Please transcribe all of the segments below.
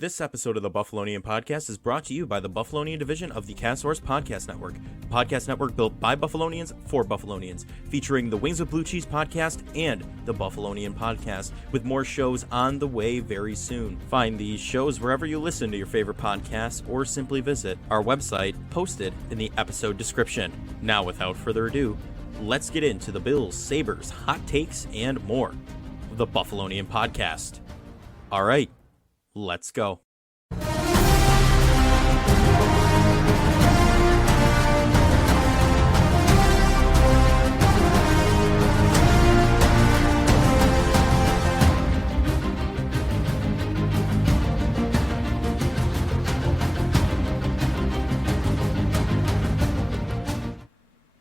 This episode of the Buffalonian Podcast is brought to you by the Buffalonian division of the Castsource Podcast Network. A podcast network built by Buffalonians for Buffalonians, featuring the Wings with Blue Cheese podcast and the Buffalonian Podcast, with more shows on the way very soon. Find these shows wherever you listen to your favorite podcasts, or simply visit our website posted in the episode description. Now, without further ado, let's get into the Bills, Sabres, hot takes, and more. The Buffalonian Podcast. All right. Let's go.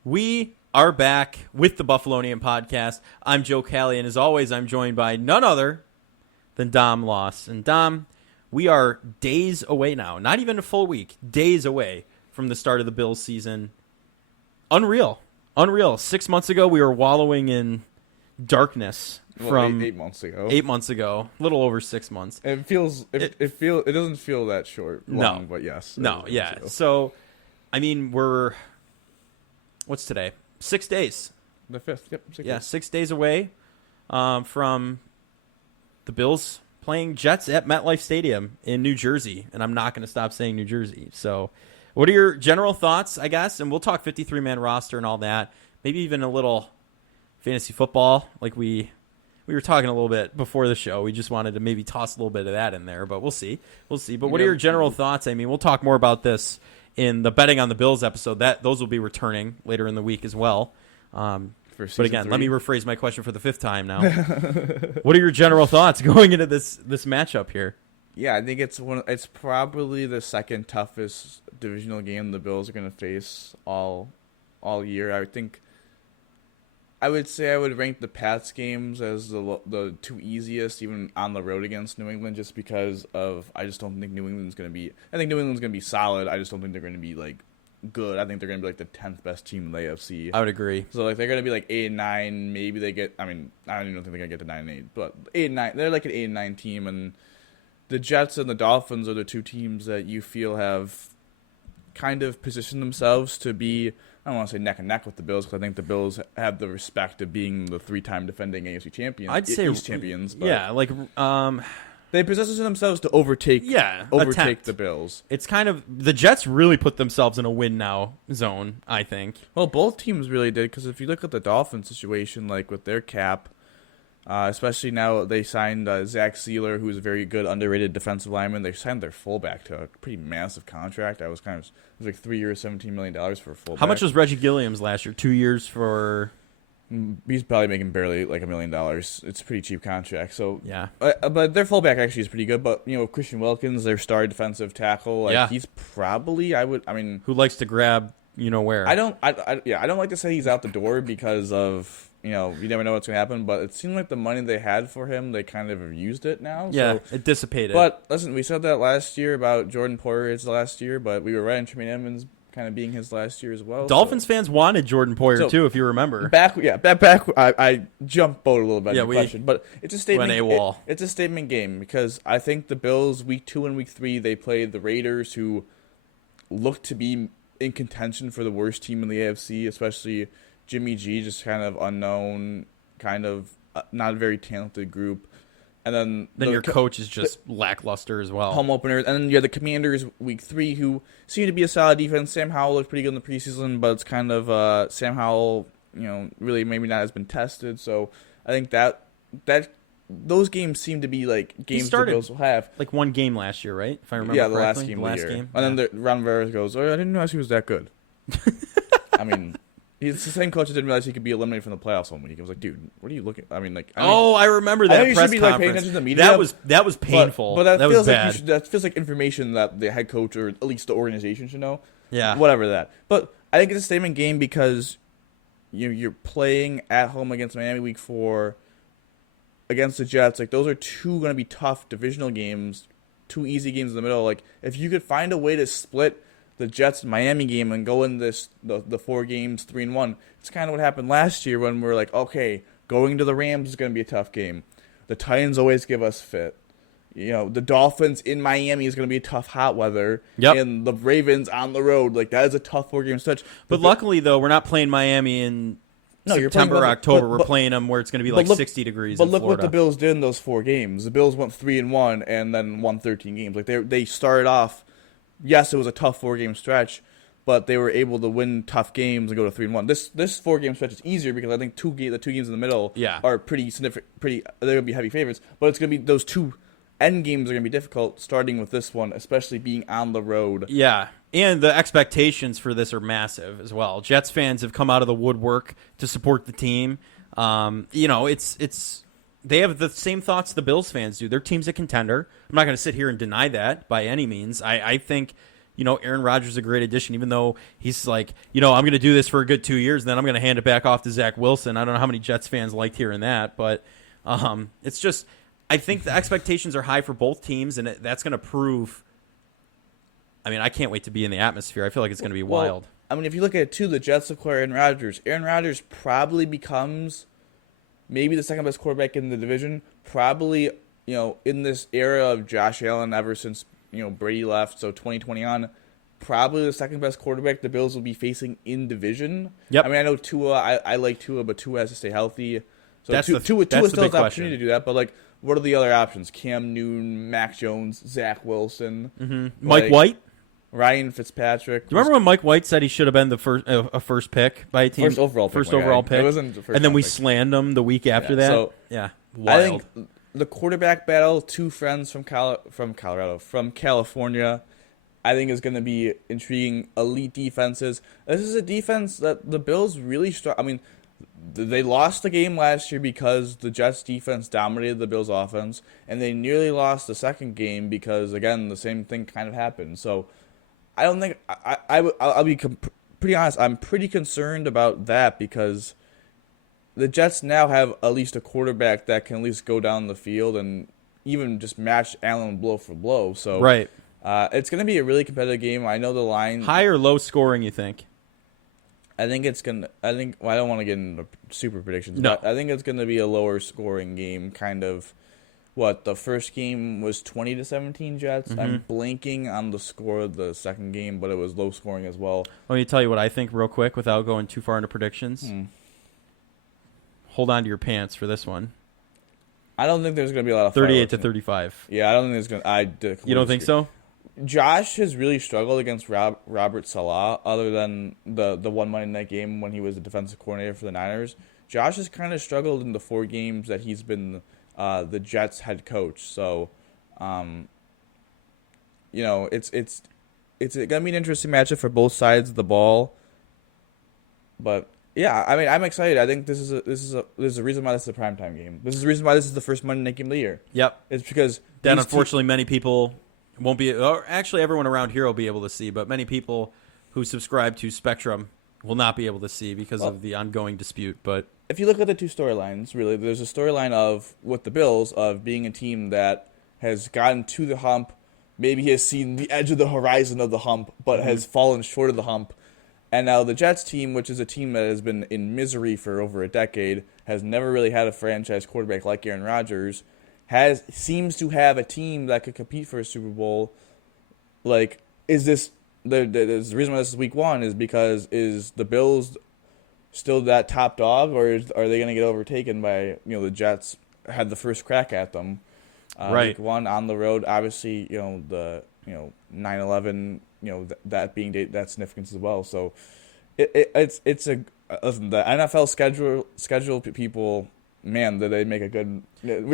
We are back with the Buffalonian Podcast. I'm Joe Callie, and as always, I'm joined by none other than Dom Loss. And Dom, we are days away now, not even a full week, days away from the start of the Bills season. Unreal. 6 months ago, we were wallowing in darkness from 8 months ago. 8 months ago, a little over 6 months. It doesn't feel that long, but yes. No, yeah. So, I mean, what's today? 6 days. The 5th, yep. 6 days away from the Bills playing Jets at MetLife Stadium in New Jersey, and I'm not going to stop saying New Jersey. So what are your general thoughts, I guess? And we'll talk 53-man roster and all that, maybe even a little fantasy football like we were talking a little bit before the show. We just wanted to maybe toss a little bit of that in there, but we'll see. But what are your general thoughts? I mean, we'll talk more about this in the Betting on the Bills episode. Those will be returning later in the week as well. But again, 3. let me rephrase my question for the 5th time now. What are your general thoughts going into this matchup here? Yeah, I think it's probably the second toughest divisional game the Bills are going to face all year. I would say I would rank the Pats games as the two easiest, even on the road against New England, just because I just don't think New England's going to be. I think New England's going to be solid. I just don't think they're going to be good. I think they're going to be the 10th best team in the AFC. I would agree. So they're going to be 8-9. Maybe they get. I don't even think they're going to get to 9-8, but 8-9. They're an 8-9 team, and the Jets and the Dolphins are the two teams that you feel have kind of positioned themselves to be. I don't want to say neck and neck with the Bills, because I think the Bills have the respect of being the 3-time defending AFC champions. I'd say East champions. But yeah, they position themselves to overtake the Bills. It's kind of the Jets really put themselves in a win now zone, I think. Well, both teams really did, because if you look at the Dolphins situation, with their cap, especially now they signed Zach Sealer, who's a very good underrated defensive lineman. They signed their fullback to a pretty massive contract. It was 3 years, $17 million for a fullback. How much was Reggie Gilliams last year? 2 years for... He's probably making barely $1 million. It's a pretty cheap contract. So yeah, but their fullback actually is pretty good. But Christian Wilkins, their star defensive tackle, he's probably who likes to grab where. I don't like to say he's out the door because of you never know what's gonna happen. But it seemed like the money they had for him, they kind of have used it now. Yeah, so, it dissipated. But listen, we said that last year about Jordan Poyer his last year, but we were right on Tremaine Edmonds kind of being his last year as well. Dolphins fans wanted Jordan Poyer too, if you remember. Back. I jumped boat a little bit in the question, but it's a statement. It's a statement game, because I think the Bills week 2 and week 3 they played the Raiders, who look to be in contention for the worst team in the AFC, especially Jimmy G, just kind of unknown, kind of not a very talented group. And then your coach is just lackluster as well. Home opener. And then you have the Commanders week 3, who seem to be a solid defense. Sam Howell looked pretty good in the preseason, but it's kind of Sam Howell, really maybe not has been tested. So I think that those games seem to be games the Bills will have. One game last year, right? If I remember correctly. The last game. And then Ron Rivera goes, I didn't realize he was that good. He's the same coach that didn't realize he could be eliminated from the playoffs one week. I was like, dude, what are you looking? I remember that press conference. Paying attention to the media. That was painful. But that feels was bad. That feels like information that the head coach, or at least the organization, should know. Yeah. Whatever that. But I think it's a statement game, because you're playing at home against Miami week 4, against the Jets. Those are two going to be tough divisional games, two easy games in the middle. If you could find a way to split the Jets-Miami game and go in the 4 games 3-1. It's kind of what happened last year when we were okay, going to the Rams is going to be a tough game. The Titans always give us fit. the Dolphins in Miami is going to be tough hot weather. Yep. And the Ravens on the road, like that is a tough 4-game stretch. But luckily, though, we're not playing Miami in September or October. We're playing them where it's going to be like 60 degrees. But in look Florida. what the Bills did in those 4 games. The Bills went 3-1 and then won 13 games. Like they started off. Yes, it was a tough 4-game stretch, but they were able to win tough games and go to 3-1. This 4-game stretch is easier because I think the 2 games in the middle are pretty significant. They're going to be heavy favorites, but it's going to be those 2 end games are going to be difficult. Starting with this one, especially being on the road. Yeah, and the expectations for this are massive as well. Jets fans have come out of the woodwork to support the team. It's they have the same thoughts the Bills fans do. Their team's a contender. I'm not going to sit here and deny that by any means. I think, Aaron Rodgers is a great addition, even though he's like, I'm going to do this for a good 2 years, then I'm going to hand it back off to Zach Wilson. I don't know how many Jets fans liked hearing that, but it's just, I think the expectations are high for both teams, and that's going to prove. I mean, I can't wait to be in the atmosphere. I feel like it's going to be wild. I mean, if you look at it too, the Jets acquire Aaron Rodgers. Aaron Rodgers probably becomes maybe the second best quarterback in the division. Probably, in this era of Josh Allen ever since, Brady left, so 2020 on, probably the second best quarterback the Bills will be facing in division. Yep. I mean, I know Tua, I like Tua, but Tua has to stay healthy. So Tua still the has big the opportunity to do that, but like, what are the other options? Cam Newton, Mac Jones, Zach Wilson, Mike White, Ryan Fitzpatrick. Do you remember when Mike White said he should have been the first pick by a team? First overall pick. It wasn't the first and then we pick. slammed him the week after that. So wild. I think the quarterback battle, 2 friends from California, I think is going to be intriguing. Elite defenses. This is a defense that the Bills really I mean, they lost the game last year because the Jets defense dominated the Bills offense, and they nearly lost the second game because, again, the same thing kind of happened. So I don't think I'll be pretty honest. I'm pretty concerned about that because the Jets now have at least a quarterback that can at least go down the field and even just match Allen blow for blow. So right. It's going to be a really competitive game. I know the line. High or low scoring, you think? I think it's going to – I don't want to get into super predictions. No. But I think it's going to be a lower scoring game, kind of what the first game was 20-17 Jets. Mm-hmm. I'm blanking on the score of the second game, but it was low scoring as well. Let me tell you what I think real quick without going too far into predictions. Hold on to your pants for this one. I don't think there's going to be a lot of 38-35. Yeah, I don't think there's going to – You don't think so? Josh has really struggled against Robert Saleh, other than the one Monday night game when he was the defensive coordinator for the Niners. Josh has kind of struggled in the 4 games that he's been the Jets head coach. So, it's gonna be an interesting matchup for both sides of the ball. But yeah, I mean, I'm excited. I think this is a reason why this is a primetime game. This is the reason why this is the first Monday night game of the year. Yep. It's because then unfortunately many people won't be, or actually everyone around here will be able to see, but many people who subscribe to Spectrum will not be able to see because of the ongoing dispute. But if you look at the 2 storylines, really, there's a storyline of with the Bills of being a team that has gotten to the hump, maybe has seen the edge of the horizon of the hump, but has fallen short of the hump. And now the Jets team, which is a team that has been in misery for over a decade, has never really had a franchise quarterback like Aaron Rodgers, seems to have a team that could compete for a Super Bowl. Like, is this the reason why this is week 1 is because is the Bills still that top dog, or are they going to get overtaken by the Jets had the first crack at them? Right. Week 1 on the road, obviously the 9/11 that being that significance as well. So it's the NFL schedule people. Man, did they make a good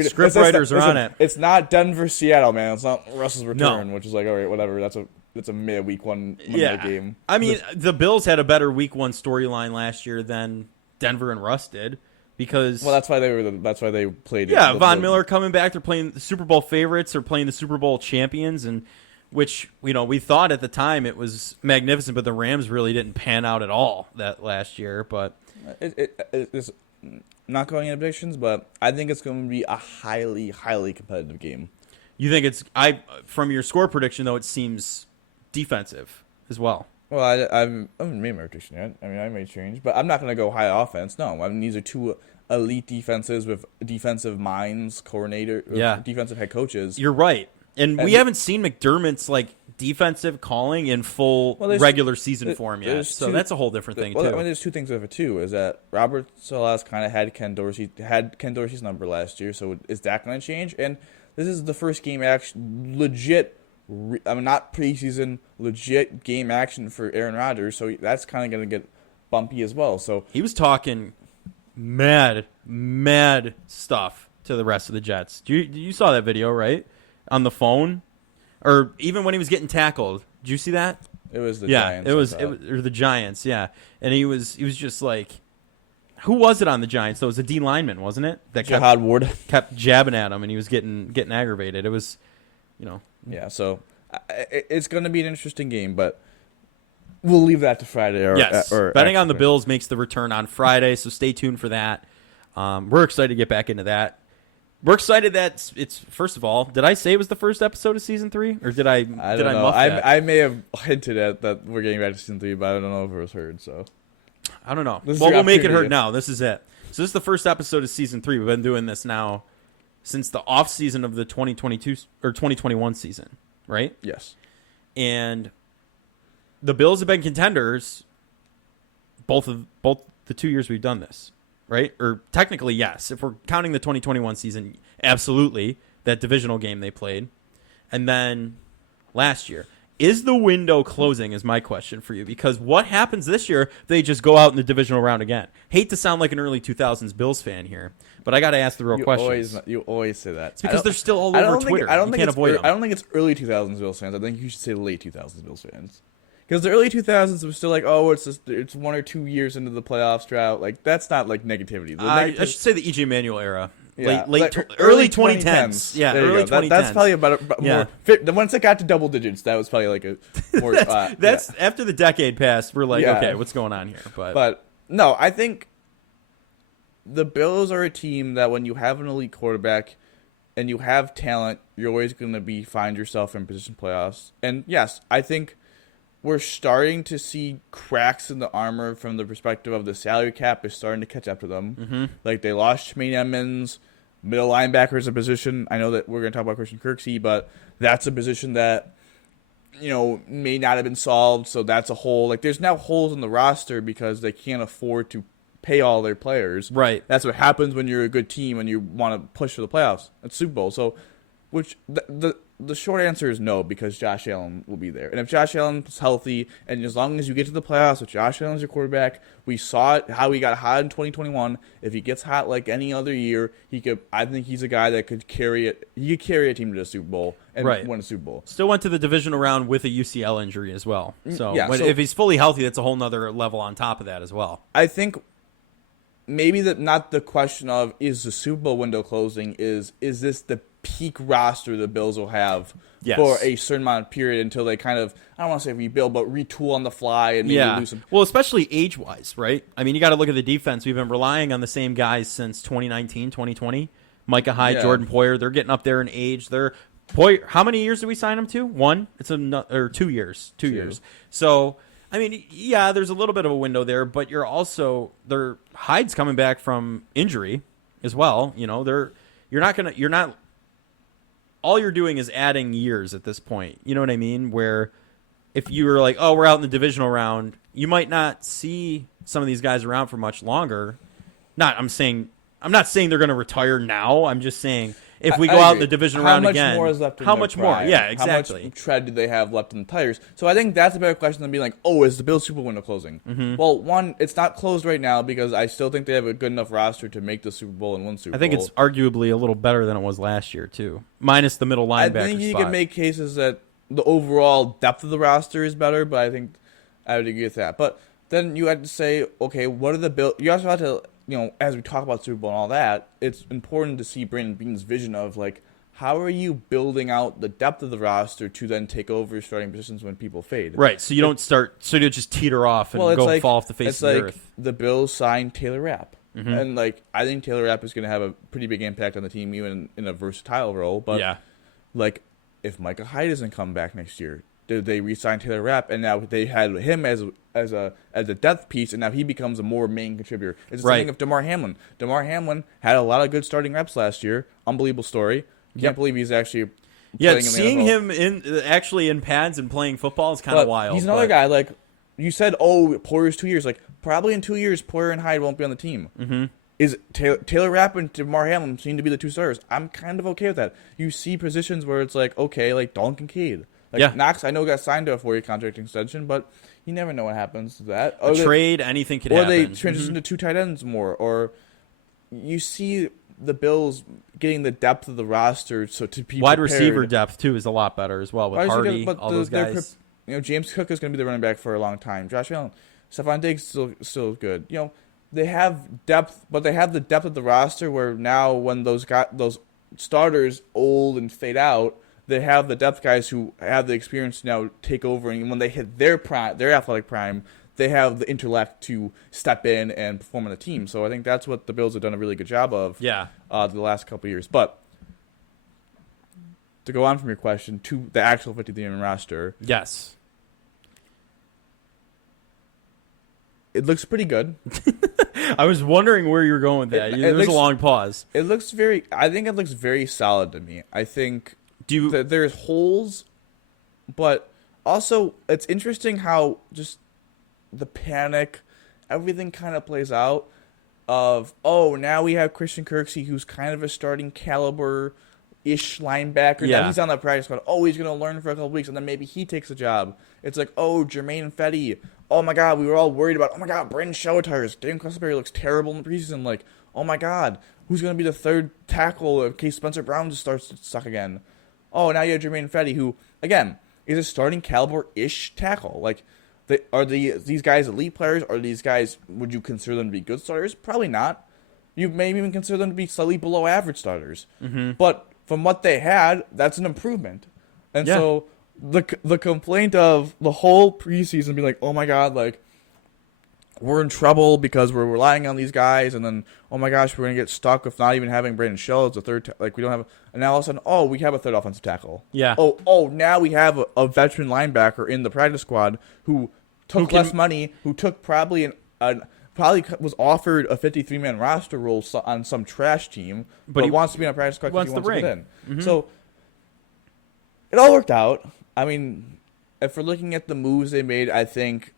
script writers are on it. It's not Denver, Seattle, man. It's not Russell's return, which is like, all right, whatever. That's a mid week 1 Monday game. I mean, the Bills had a better week 1 storyline last year than Denver and Russ did because that's why they played. Yeah, Von Miller coming back. They're playing the Super Bowl favorites. They're playing the Super Bowl champions, and which we thought at the time it was magnificent, but the Rams really didn't pan out at all that last year. But it's not going into predictions, but I think it's going to be a highly, highly competitive game. You think it's from your score prediction though? It seems defensive as well. Well, I haven't made my prediction yet. I mean, I may change, but I'm not going to go high offense. No, I mean these are 2 elite defenses with defensive minds, defensive head coaches. You're right. And we haven't seen McDermott's defensive calling in full regular season form yet. So that's a whole different thing too. I mean, there's two things of it too. Is that Robert Salas kind of had Ken Dorsey's number last year. So is that going to change? And this is the first game action, legit. Not preseason, legit game action for Aaron Rodgers. So that's kind of going to get bumpy as well. So he was talking mad stuff to the rest of the Jets. You saw that video, right? On the phone, or even when he was getting tackled. Did you see that? It was the Giants. It was the Giants, yeah. And he was just like, who was it on the Giants? Though it was a D lineman, wasn't it? That Jahad Ward kept jabbing at him, and he was getting aggravated. It was, Yeah, so it's going to be an interesting game, but we'll leave that to Friday. Or betting on the Bills makes the return on Friday, so stay tuned for that. We're excited to get back into that. We're excited that it's first of all. Did I say it was the first episode of season 3, or did I? I don't know. I may have hinted at that we're getting back to season 3, but I don't know if it was heard. So I don't know. Well, we'll make it heard now. This is it. So this is the first episode of season 3. We've been doing this now since the off season of the 2022 or 2021 season, right? Yes. And the Bills have been contenders both the 2 years we've done this. Right? Or technically, yes. If we're counting the 2021 season, absolutely. That divisional game they played. And then last year. Is the window closing is my question for you. Because what happens this year, they just go out in the divisional round again. Hate to sound like an early 2000s Bills fan here, but I got to ask the real questions. You always say that. It's because they're still all over Twitter. You can't avoid them. I don't think it's early 2000s Bills fans. I think you should say late 2000s Bills fans. Because the early 2000s was still like, oh, it's 1 or 2 years into the playoffs drought. Like, that's not like negativity. I should say the E.J. Manuel era. Yeah, early 2010s. Yeah, early 2010s. That's probably about more. Once it got to double digits, that was probably like a more. that's after the decade passed. We're like, okay, what's going on here? But no, I think the Bills are a team that when you have an elite quarterback and you have talent, you're always going to find yourself in position playoffs. And yes, I think we're starting to see cracks in the armor from the perspective of the salary cap is starting to catch up to them. Mm-hmm. Like, they lost Tremaine Edmonds. Middle linebacker is a position. I know that we're going to talk about Christian Kirksey, but that's a position that, may not have been solved. So that's a hole. Like, there's now holes in the roster because they can't afford to pay all their players. Right. That's what happens when you're a good team and you want to push for the playoffs. It's Super Bowl. So, the short answer is no, because Josh Allen will be there. And if Josh Allen's healthy, and as long as you get to the playoffs with Josh Allen as your quarterback, we saw it, how he got hot in 2021. If he gets hot like any other year, I think he's a guy that could carry it. He could carry a team to the Super Bowl and win a Super Bowl. Still went to the divisional round with a UCL injury as well. So, so if he's fully healthy, that's a whole nother level on top of that as well. I think maybe not the question of is the Super Bowl window closing, is this the peak roster the Bills will have for a certain amount of period until they kind of, I don't want to say rebuild, but retool on the fly and maybe lose some. Well, especially age-wise, right? I mean, you got to look at the defense. We've been relying on the same guys since 2019, 2020. Micah Hyde, Jordan Poyer, they're getting up there in age. Poyer, how many years did we sign him to? 1? It's 2 years. 2 years. So, I mean, there's a little bit of a window there, but Hyde's coming back from injury as well. All you're doing is adding years at this point. You know what I mean? Where if you were like, oh, we're out in the divisional round, you might not see some of these guys around for much longer. I'm not saying they're going to retire now. I'm just saying if we go out in the divisional round again, how much more is left in how much more? Yeah, exactly. How much tread do they have left in the tires? So I think that's a better question than being like, oh, is the Bills Super Bowl window closing? Mm-hmm. Well, one, it's not closed right now because I still think they have a good enough roster to make the Super Bowl and win Super Bowl. I think it's arguably a little better than it was last year too, minus the middle linebacker I think you spot. can make cases that the overall depth of the roster is better, but I think I would agree with that. But then you had to say, okay, what are the Bills? You also have to, as we talk about Super Bowl and all that, it's important to see Brandon Beane's vision of like, how are you building out the depth of the roster to then take over starting positions when people fade? Right, so you don't just teeter off and fall off the face of the earth. The Bills signed Taylor Rapp. Mm-hmm. And I think Taylor Rapp is going to have a pretty big impact on the team, even in a versatile role. But if Micah Hyde doesn't come back next year, did they re-sign Taylor Rapp? And now they had him as a depth piece, and now he becomes a more main contributor. It's the Right. same thing of DeMar Hamlin. DeMar Hamlin had a lot of good starting reps last year. Unbelievable story. Can't believe he's actually Yeah, playing in the seeing NFL. him actually in pads and playing football is kind of But wild. he's another guy, like, you said, Poyer's 2 years. Like, probably in 2 years, Poyer and Hyde won't be on the team. Mm-hmm. Is Taylor Rapp and DeMar Hamlin seem to be the two starters? I'm kind of okay with that. You see positions where it's like, okay, like Dalton Kincaid. Like, Yeah. Knox, I know, got signed to a 4-year contract extension, but you never know what happens to that. A trade, anything could or happen. they transition to two tight ends more. Or you see the Bills getting the depth of the roster so to be Wide prepared. receiver depth, too, is a lot better as well with Wide receiver Hardy, depth, but all those guys. James Cook is going to be the running back for a long time. Josh Allen, Stephon Diggs still good. They have depth, but they have the depth of the roster where now when those starters old and fade out, they have the depth guys who have the experience to now take over, and when they hit their prime, their athletic prime, they have the intellect to step in and perform on the team. So I think that's what the Bills have done a really good job of. Yeah. The last couple of years. But to go on from your question to the actual 53-man roster, Yes. it looks pretty good. I was wondering where you were going with that. It There was a looks- long pause. I think it looks very solid to me. I think Do you, that there's holes, but also it's interesting how just the panic, everything kind of plays out of, now we have Christian Kirksey, who's kind of a starting caliber-ish linebacker. Yeah. Now he's on the practice squad. He's going to learn for a couple weeks, and then maybe he takes a job. It's like, Jermaine Fetty. Oh, my God, we were all worried about, Brandon Shell retires. David Cusselberry looks terrible in the preseason. Like, oh, my God, who's going to be the third tackle in case Spencer Brown just starts to suck again? Now you have Jermaine Fetty, who, again, is a starting caliber-ish tackle. Like, these guys elite players? Are these guys, would you consider them to be good starters? Probably not. You may even consider them to be slightly below average starters. Mm-hmm. But from what they had, that's an improvement. And Yeah. so the complaint of the whole preseason being like, oh my God, like, we're in trouble because we're relying on these guys, and then, oh my gosh, we're going to get stuck with not even having Brandon Shell as a third, we don't have, and now all of a sudden, we have a third offensive tackle. Yeah. Now we have a veteran linebacker in the practice squad who took less money, who took probably was offered a 53-man roster role on some trash team, but he wants to be on a practice squad because he wants to get in. Mm-hmm. So it all worked out. I mean, if we're looking at the moves they made, I think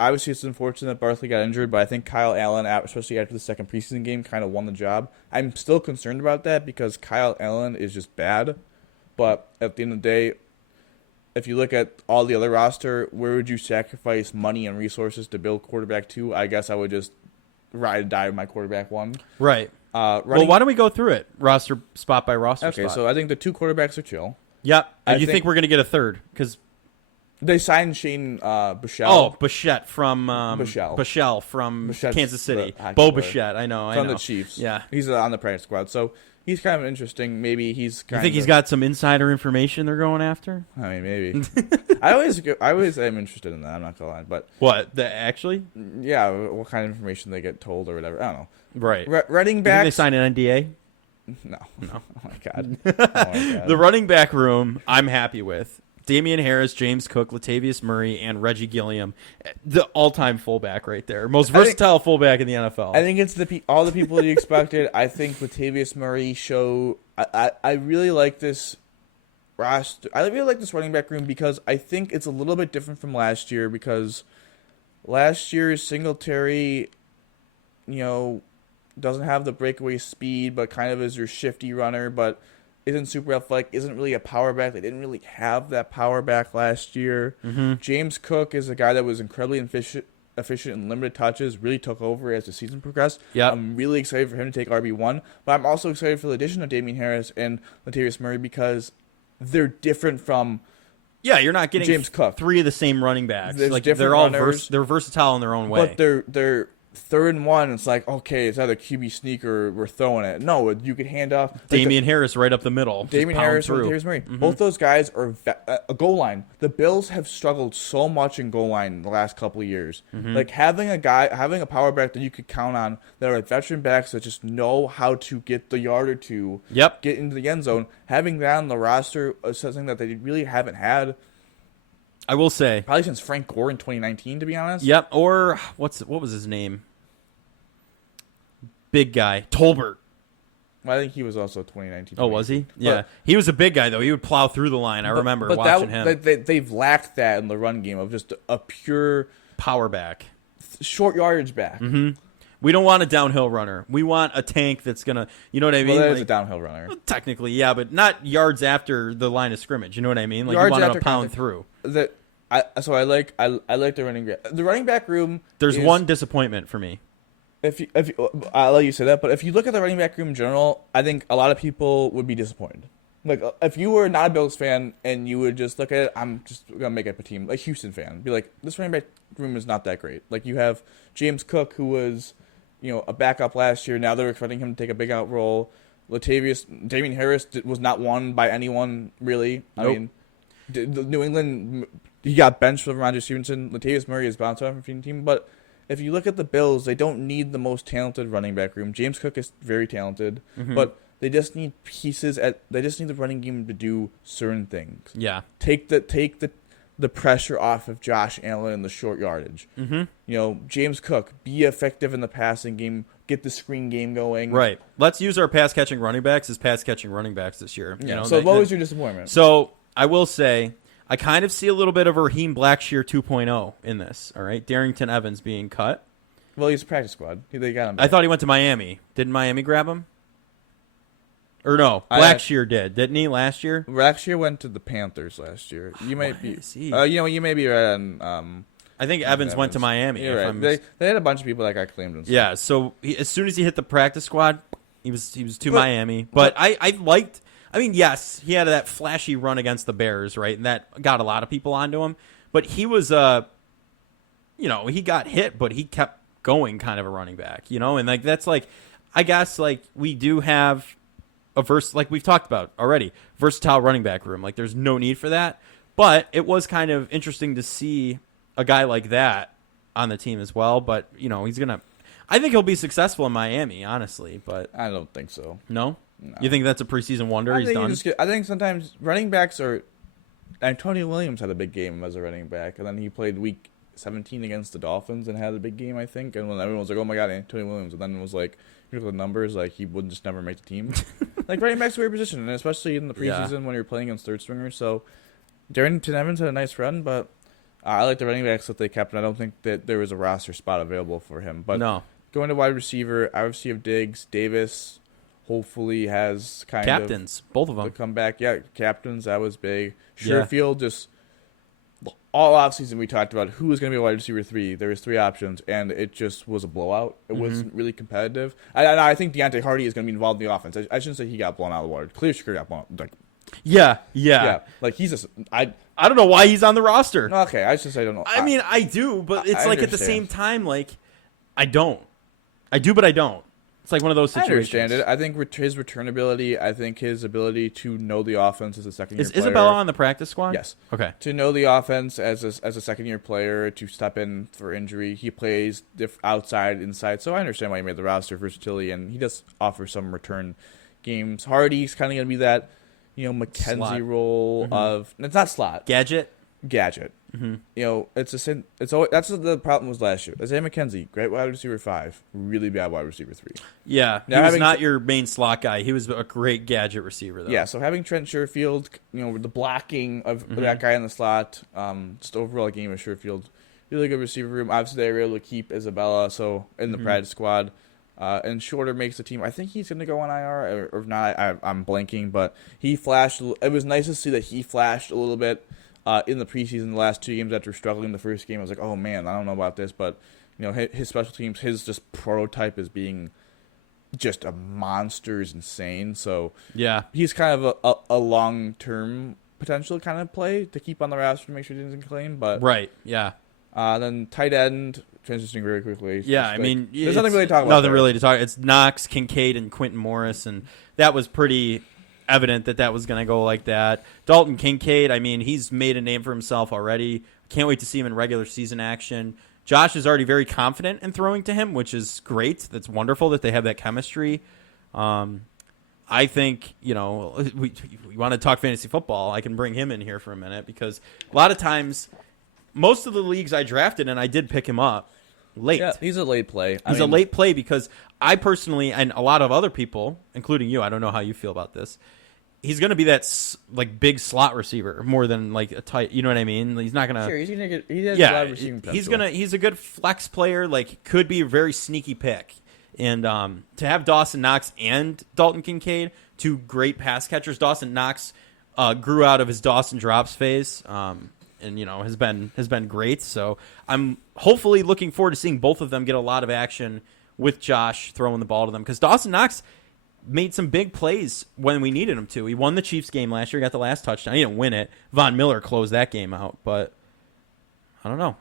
obviously it's unfortunate that Barkley got injured, but I think Kyle Allen, especially after the second preseason game, kind of won the job. I'm still concerned about that because Kyle Allen is just bad. But at the end of the day, if you look at all the other roster, where would you sacrifice money and resources to build quarterback 2? I guess I would just ride and die with my quarterback 1. Right. Well, why don't we go through it, roster spot by roster spot? Okay, so I think the 2 quarterbacks are chill. Yep. And I you think we're going to get a third? Because they signed Shane Buechele. Oh, Bichette from Buechele. from Bichette's Kansas City. the hockey Bo player. Bichette, I know. From the Chiefs. Yeah. He's on the practice squad. So he's kind of interesting. Maybe he's kind You think he's got some insider information they're going after? I mean, maybe. I always am interested in that. I'm not going to lie. But What? Actually? yeah, what kind of information they get told or whatever. I don't know. Right. Running You think back. they signed an NDA? No. No. Oh, my God. Oh, my God. The running back room, I'm happy with. Damian Harris, James Cook, Latavius Murray, and Reggie Gilliam. The all-time fullback right there. Most versatile fullback in the NFL. I think it's all the people that you expected. I think Latavius Murray I really like this roster. I really like this running back room because I think it's a little bit different from last year because last year's Singletary, doesn't have the breakaway speed, but kind of is your shifty runner, but isn't super athletic, isn't really a power back. They didn't really have that power back last year. Mm-hmm. James Cook is a guy that was incredibly efficient in limited touches, really took over as the season progressed. Yep. I'm really excited for him to take RB1, but I'm also excited for the addition of Damian Harris and Latavius Murray because they're different from you're not getting James Cook. 3 of the same running backs. There's Like different they're all runners, they're versatile in their own way. but they're 3rd and 1. It's like, okay, it's either QB sneak or we're throwing it. No, you could hand off Damian Harris right up the middle. Damian Harris and Latavius Murray. Mm-hmm. Both those guys are a goal line. The Bills have struggled so much in goal line the last couple of years. Mm-hmm. Like having a power back that you could count on that are veteran backs that just know how to get the yard or two, Yep. get into the end zone. Having that on the roster is something that they really haven't had. I will say. Probably since Frank Gore in 2019, to be honest. Yep. Or what was his name? Big guy, Tolbert. Well, I think he was also 2019. Oh, was he? Yeah. He was a big guy, though. He would plow through the line. I remember watching him. They've lacked that in the run game of just a pure power back. Short yardage back. Mm-hmm. We don't want a downhill runner. We want a tank that's going to, you know what I mean? Well, that is a downhill runner. Technically, yeah, but not yards after the line of scrimmage. You know what I mean? Like, yards you want to pound through. I like the running back. The running back room. There's one disappointment for me. I'll let you say that, but if you look at the running back room in general, I think a lot of people would be disappointed. Like, if you were not a Bills fan and you would just look at it, I'm just going to make up a team, like Houston fan, be like, this running back room is not that great. Like, you have James Cook, who was, a backup last year. Now they're expecting him to take a big out role. Damien Harris was not won by anyone, really. Nope. I mean, the New England, he got benched for Ramondre Stevenson. Latavius Murray is bounced off from the team, but if you look at the Bills, they don't need the most talented running back room. James Cook is very talented, but they just need pieces. They just need the running game to do certain things. Yeah, take the pressure off of Josh Allen in the short yardage. Mm-hmm. James Cook, be effective in the passing game, get the screen game going. Right. Let's use our pass catching running backs as pass catching running backs this year. Yeah. So what was your disappointment? So I will say, I kind of see a little bit of a Raheem Blackshear 2.0 in this, all right? Darrington Evans being cut. Well, he's a practice squad. They got him back. I thought he went to Miami. Didn't Miami grab him? Or no, Blackshear didn't he, last year? Blackshear went to the Panthers last year. You might be... you may be right on... I think Evans went to Miami. You're right. They had a bunch of people that got claimed. Yeah, so as soon as he hit the practice squad, he was to Miami. But I liked... I mean, yes, he had that flashy run against the Bears, right? And that got a lot of people onto him. But he was, he got hit, but he kept going kind of a running back, And, that's, I guess, we do have like we've talked about already, versatile running back room. Like, there's no need for that. But it was kind of interesting to see a guy like that on the team as well. But, he's going to... I think he'll be successful in Miami, honestly. But I don't think so. No? No. You think that's a preseason wonder? He's done? I think sometimes running backs are... Antonio Williams had a big game as a running back, and then he played week 17 against the Dolphins and had a big game, I think. And when everyone was like, oh my God, Antonio Williams. And then it was like, you look at the numbers, like he would just never make the team. Running back's a weird position, and especially in the preseason when you're playing against third stringers. So Darrington Evans had a nice run, but I like the running backs that they kept, and I don't think that there was a roster spot available for him. But going to wide receiver, I would see Diggs, Davis... Hopefully has captains, both of them come back. Yeah, captains, that was big. Sherfield, just all offseason we talked about who was going to be a wide receiver 3. There was 3 options, and it just was a blowout. It wasn't really competitive. I think Deontay Hardy is going to be involved in the offense. I shouldn't say he got blown out of the water. Clear Shakur got blown out. Yeah. Like he's just I don't know why he's on the roster. Okay, I don't know. I mean, I do, but it's like at the same time, like I don't. I do, but I don't. It's like one of those situations. I understand it. I think his return ability, I think his ability to know the offense as a second-year player. Is Isabella on the practice squad? Yes. Okay. To know the offense as a second-year player, to step in for injury. He plays outside, inside. So I understand why he made the roster, versatility, and he does offer some return games. Hardy's kind of going to be that, McKenzie slot role of... It's not slot. Gadget. It's always, that's what the problem was last year. Isaiah McKenzie, great wide receiver 5, really bad wide receiver 3. Yeah, he was not your main slot guy. He was a great gadget receiver, though. Yeah, so having Trent Sherfield, the blocking of that guy in the slot, just overall game of Sherfield, really good receiver room. Obviously, they were able to keep Isabella, so in the practice squad. And Shorter makes the team. I think he's going to go on IR, or if not, I'm blanking, but he flashed. It was nice to see that he flashed a little bit. In the preseason, the last 2 games after struggling the first game, I was like, oh man, I don't know about this, but his special teams, his just prototype as being just a monster is insane. So yeah, he's kind of a long-term potential kind of play to keep on the roster to make sure he doesn't claim. But right, yeah. Then tight end transitioning very quickly. Yeah, I mean, there's nothing really to talk about. Nothing really to talk. It's Knox, Kincaid, and Quentin Morris, and that was pretty evident that was going to go like that. Dalton Kincaid, I mean, he's made a name for himself already. Can't wait to see him in regular season action. Josh is already very confident in throwing to him, which is great. That's wonderful that they have that chemistry. I I think, we want to talk fantasy football. I can bring him in here for a minute because a lot of times, most of the leagues I drafted, and I did pick him up late. Yeah, he's a late play. He's a late play because I personally, and a lot of other people, including you, I don't know how you feel about this, he's going to be that big slot receiver more than like a tight. You know what I mean? He's not going to. Sure, he's going to get. He has a lot of receiving potential. He's a good flex player. Like could be a very sneaky pick. And to have Dawson Knox and Dalton Kincaid, two great pass catchers. Dawson Knox grew out of his Dawson drops phase, and has been great. So I'm hopefully looking forward to seeing both of them get a lot of action with Josh throwing the ball to them because Dawson Knox made some big plays when we needed him to. He won the Chiefs game last year, got the last touchdown. He didn't win it. Von Miller closed that game out, but I don't know.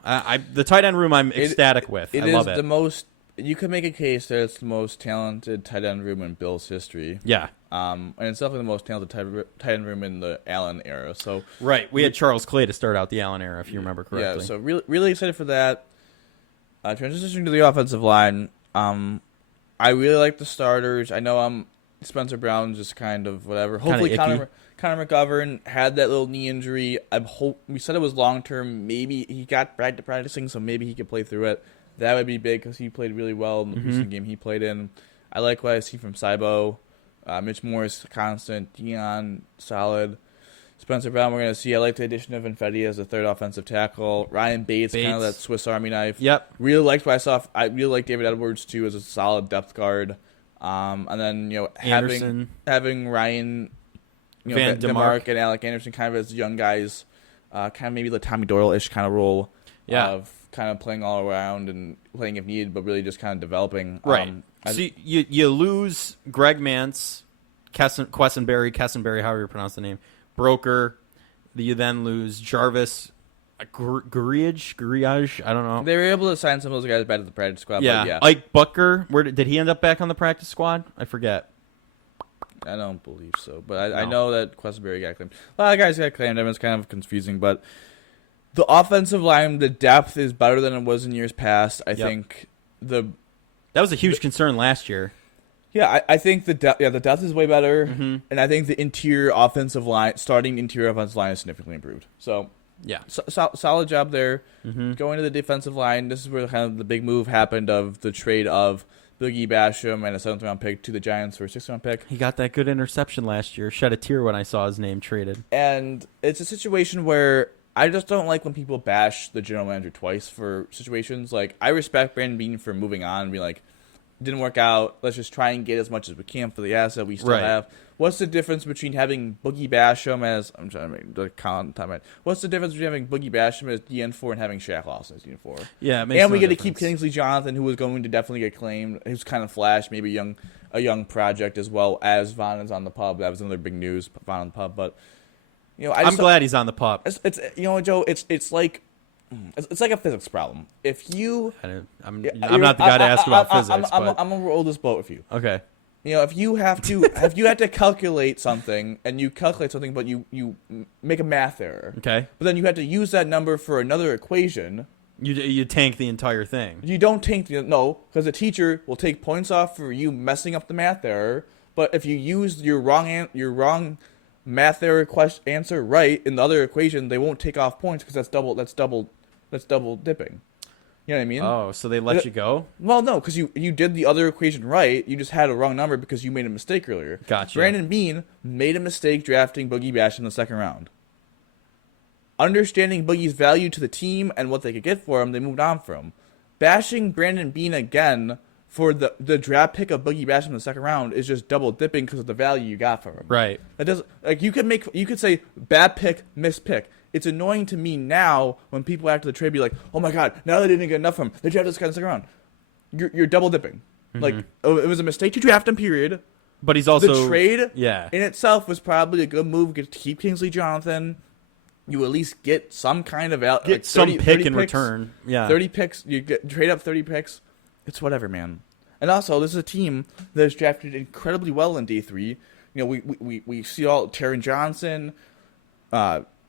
The tight end room I'm ecstatic with. I love it. The most. You could make a case that it's the most talented tight end room in Bills history. Yeah. And it's definitely the most talented tight end room in the Allen era. So right, we had Charles Clay to start out the Allen era, if you remember correctly. Yeah, so really excited for that. Transitioning to the offensive line, I really like the starters. I know Spencer Brown's just kind of whatever. Hopefully Connor McGovern had that little knee injury. We said it was long term. Maybe he got back to practicing, so maybe he could play through it. That would be big because he played really well in the recent game he played in. I like what I see from Cybo. Mitch Morris, constant. Dion, solid. Spencer Brown, we're going to see. I like the addition of Infetti as a third offensive tackle. Ryan Bates, kind of that Swiss Army knife. Yep. Really liked what I saw. I really like David Edwards, too, as a solid depth guard. And then, having Ryan Van DeMark and Alec Anderson kind of as young guys, kind of maybe the Tommy Doyle-ish kind of role of kind of playing all around and playing if needed, but really just kind of developing. Right. So you lose Greg Mance, Quessenberry, however you pronounce the name, Broker. You then lose Jarvis Griage. I don't know. They were able to sign some of those guys back to the practice squad. Yeah. But yeah. Ike Bucker. Where did he end up back on the practice squad? I forget. I don't believe so, but I know that Quessenberry got claimed. A lot of guys got claimed. I mean, it's kind of confusing, but the offensive line, the depth is better than it was in years past. I think that was a huge concern last year. Yeah, I think the depth is way better, and I think the starting interior offensive line is significantly improved. So yeah, solid job there. Going to the defensive line, this is where kind of the big move happened of the trade of Boogie Basham and a 7th round pick to the Giants for a 6th round pick. He got that good interception last year. Shed a tear when I saw his name traded. And it's a situation where I just don't like when people bash the general manager twice for situations. Like, I respect Brandon Beane for moving on and being like, didn't work out. Let's just try and get as much as we can for the asset we still have. What's the difference between having Boogie Basham as what's the difference between having Boogie Basham as DN4 and having Shaq Lawson as DN4? Yeah, it makes and we no get difference. to keep Kingsley Jonathan, who was going to definitely get claimed. He was kind of flash, maybe a young project as well as Von is on the pub. That was another big news, Von on the pub. But I'm glad he's on the pup. It's Joe. It's like a physics problem. If you, I'm not the guy to ask about physics. I'm gonna roll this boat with you. Okay. If you have to calculate something and you calculate something, but you make a math error. Okay. But then you have to use that number for another equation. You tank the entire thing. You don't tank because the teacher will take points off for you messing up the math error. But if you use your wrong math error answer right in the other equation, they won't take off points because that's double dipping. You know what I mean? Oh, so they let you go? Well, no, because you did the other equation right. You just had a wrong number because you made a mistake earlier. Gotcha. Brandon Beane made a mistake drafting Boogie Basham in the 2nd round. Understanding Boogie's value to the team and what they could get for him, they moved on from him. Bashing Brandon Beane again for the draft pick of Boogie Basham in the 2nd round is just double dipping because of the value you got for him. Right. That doesn't you could say bad pick, missed pick. It's annoying to me now when people after the trade be like, "Oh my god, now they didn't get enough from him. They drafted this guy in the 2nd round." You're double dipping. Like it was a mistake to draft him. Period. But he's also the trade. in itself was probably a good move to keep Kingsley Jonathan. You at least get some kind of get some pick in return. Yeah, 30 picks. You trade up 30 picks. It's whatever, man. And also, this is a team that is drafted incredibly well in D3. We see all Taron Johnson,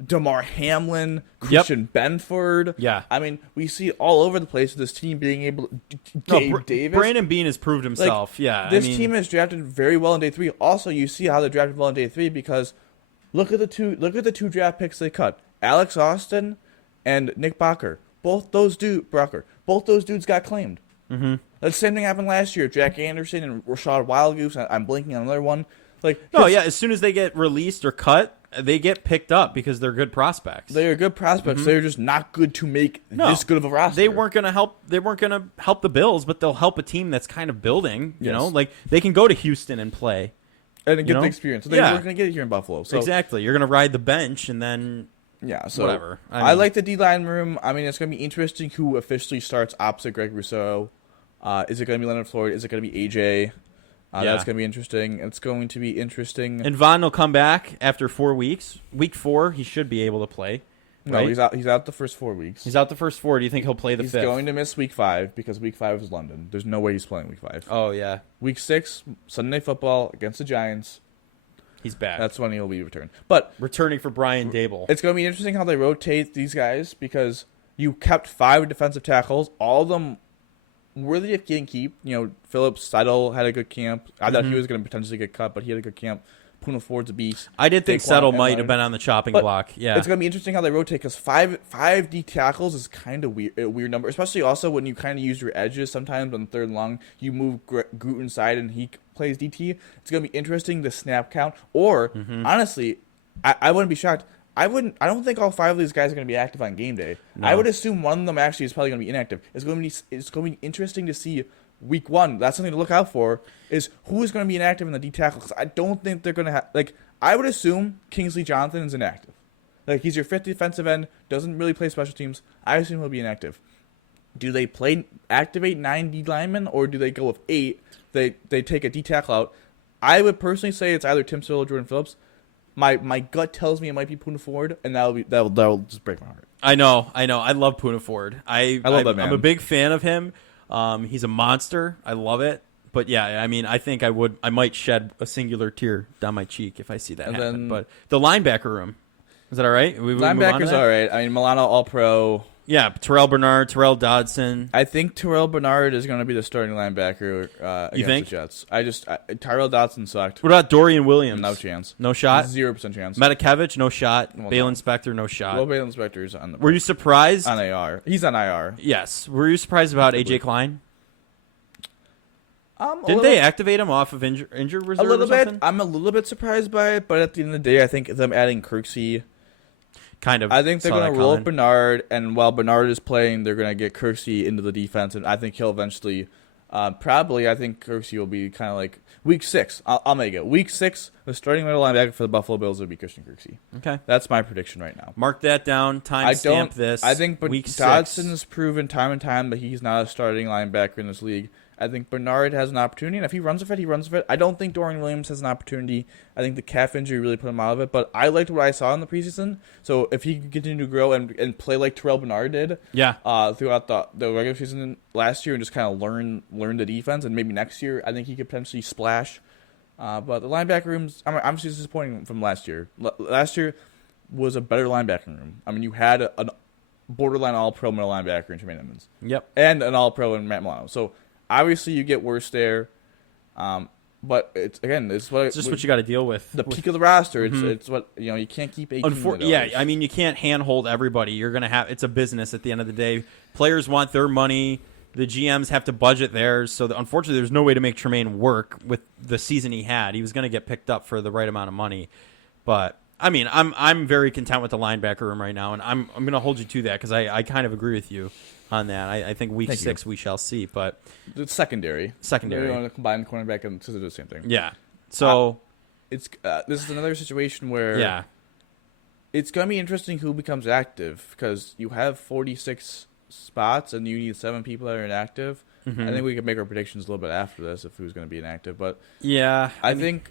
DeMar Hamlin, Christian Benford. Yeah. I mean, we see it all over the place with this team being able to Gabe Davis. Brandon Beane has proved himself. This team has drafted very well in day 3. Also, you see how they drafted well in day 3 because look at the two draft picks they cut. Alex Austin and Nick Bakker. Both those dudes got claimed. Mm-hmm. The same thing happened last year. Jack Anderson and Rashad Wildgoose. I'm blinking on another one. As soon as they get released or cut, they get picked up because they're good prospects. They are good prospects. Mm-hmm. They're just not good to make this good of a roster. They weren't going to help. They weren't going to help the Bills, but they'll help a team that's kind of building. You know, like they can go to Houston and play and get the experience. So they weren't going to get it here in Buffalo. So. Exactly. You're going to ride the bench and then. Yeah, so whatever. I like the D-line room. I mean, it's going to be interesting who officially starts opposite Greg Rousseau. Is it going to be Leonard Floyd? Is it going to be AJ? That's going to be interesting. It's going to be interesting. And Vaughn will come back after 4 weeks. Week 4, he should be able to play. Right? No, he's out the first 4 weeks. He's out the first 4. Do you think he'll play the 5th? He's going to miss week 5 because week 5 is London. There's no way he's playing week 5. Oh, yeah. Week 6, Sunday football against the Giants. He's back. That's when he'll be returned. But returning for Brian Dable. It's going to be interesting how they rotate these guys because you kept 5 defensive tackles. All of them worthy of getting keep. You know, Phillips Settle had a good camp. I thought he was going to potentially get cut, but he had a good camp. Puna Ford's a beast. I did think Settle might have been on the chopping block. Yeah, it's going to be interesting how they rotate because five D tackles is kind of a weird number, especially also when you kind of use your edges. Sometimes on third and long, you move Groot inside and he plays DT. It's going to be interesting the snap count. Or honestly, I wouldn't be shocked. I don't think all 5 of these guys are going to be active on game day. No. I would assume one of them actually is probably going to be inactive. It's going to be interesting to see week 1. That's something to look out for. Is who is going to be inactive in the D tackle? Because I don't think they're going to have I would assume Kingsley Jonathan is inactive. He's your 5th defensive end. Doesn't really play special teams. I assume he'll be inactive. Do they activate 9 D linemen or do they go with 8? They take a D tackle out. I would personally say it's either Tim Sewell or Jordan Phillips. My gut tells me it might be Puna Ford, and that'll just break my heart. I know. I love Puna Ford. I love that man. I'm a big fan of him. He's a monster. I love it. But yeah, I mean, I think I might shed a singular tear down my cheek if I see that happen. But the linebacker room, is that all right? Linebacker's all right. I mean, Milano All-Pro. Yeah, Terrell Bernard, Terrell Dodson. I think Terrell Bernard is going to be the starting linebacker against the Jets. Tyrell Dodson sucked. What about Dorian Williams? No chance. No shot? 0% chance. Metakevich, no shot. Well, Balen Spector, no shot. Well, Balen Spector's on the... Were you surprised? On IR. He's on IR. Yes. Were you surprised about A.J. Klein? Didn't they activate him off of injured reserve a little or something? bit. I'm a little bit surprised by it, but at the end of the day, I think them adding Kirksey... I think they're going to roll up Bernard, and while Bernard is playing, they're going to get Kirksey into the defense, and I think he'll eventually, I think Kirksey will be kind of like week 6. I'll make it. Week 6, the starting middle linebacker for the Buffalo Bills will be Christian Kirksey. Okay. That's my prediction right now. Mark that down. Stamp this. I think week Dodson has proven time and time that he's not a starting linebacker in this league. I think Bernard has an opportunity, and if he runs with it, he runs with it. I don't think Dorian Williams has an opportunity. I think the calf injury really put him out of it, but I liked what I saw in the preseason. So if he can continue to grow and play like Terrell Bernard did throughout the regular season last year and just kind of learn the defense, and maybe next year I think he could potentially splash. But the linebacker rooms, I'm just disappointing from last year. Last year was a better linebacking room. I mean, you had a borderline all-pro middle linebacker in Tremaine Edmonds. Yep. And an all-pro in Matt Milano. So obviously, you get worse there, but it's just what you got to deal with. The peak of the roster. It's what you can't keep $18 million. Yeah, I mean you can't handhold everybody. You're gonna have it's a business at the end of the day. Players want their money. The GMs have to budget theirs. So unfortunately, there's no way to make Tremaine work with the season he had. He was going to get picked up for the right amount of money, but I mean I'm very content with the linebacker room right now, and I'm going to hold you to that because I kind of agree with you on that. I think week 6 we shall see, but it's secondary. We want to combine cornerback and to do the same thing. Yeah. So it's this is another situation where it's going to be interesting who becomes active because you have 46 spots and you need 7 people that are inactive. I think we can make our predictions a little bit after this of who's going to be inactive, but I think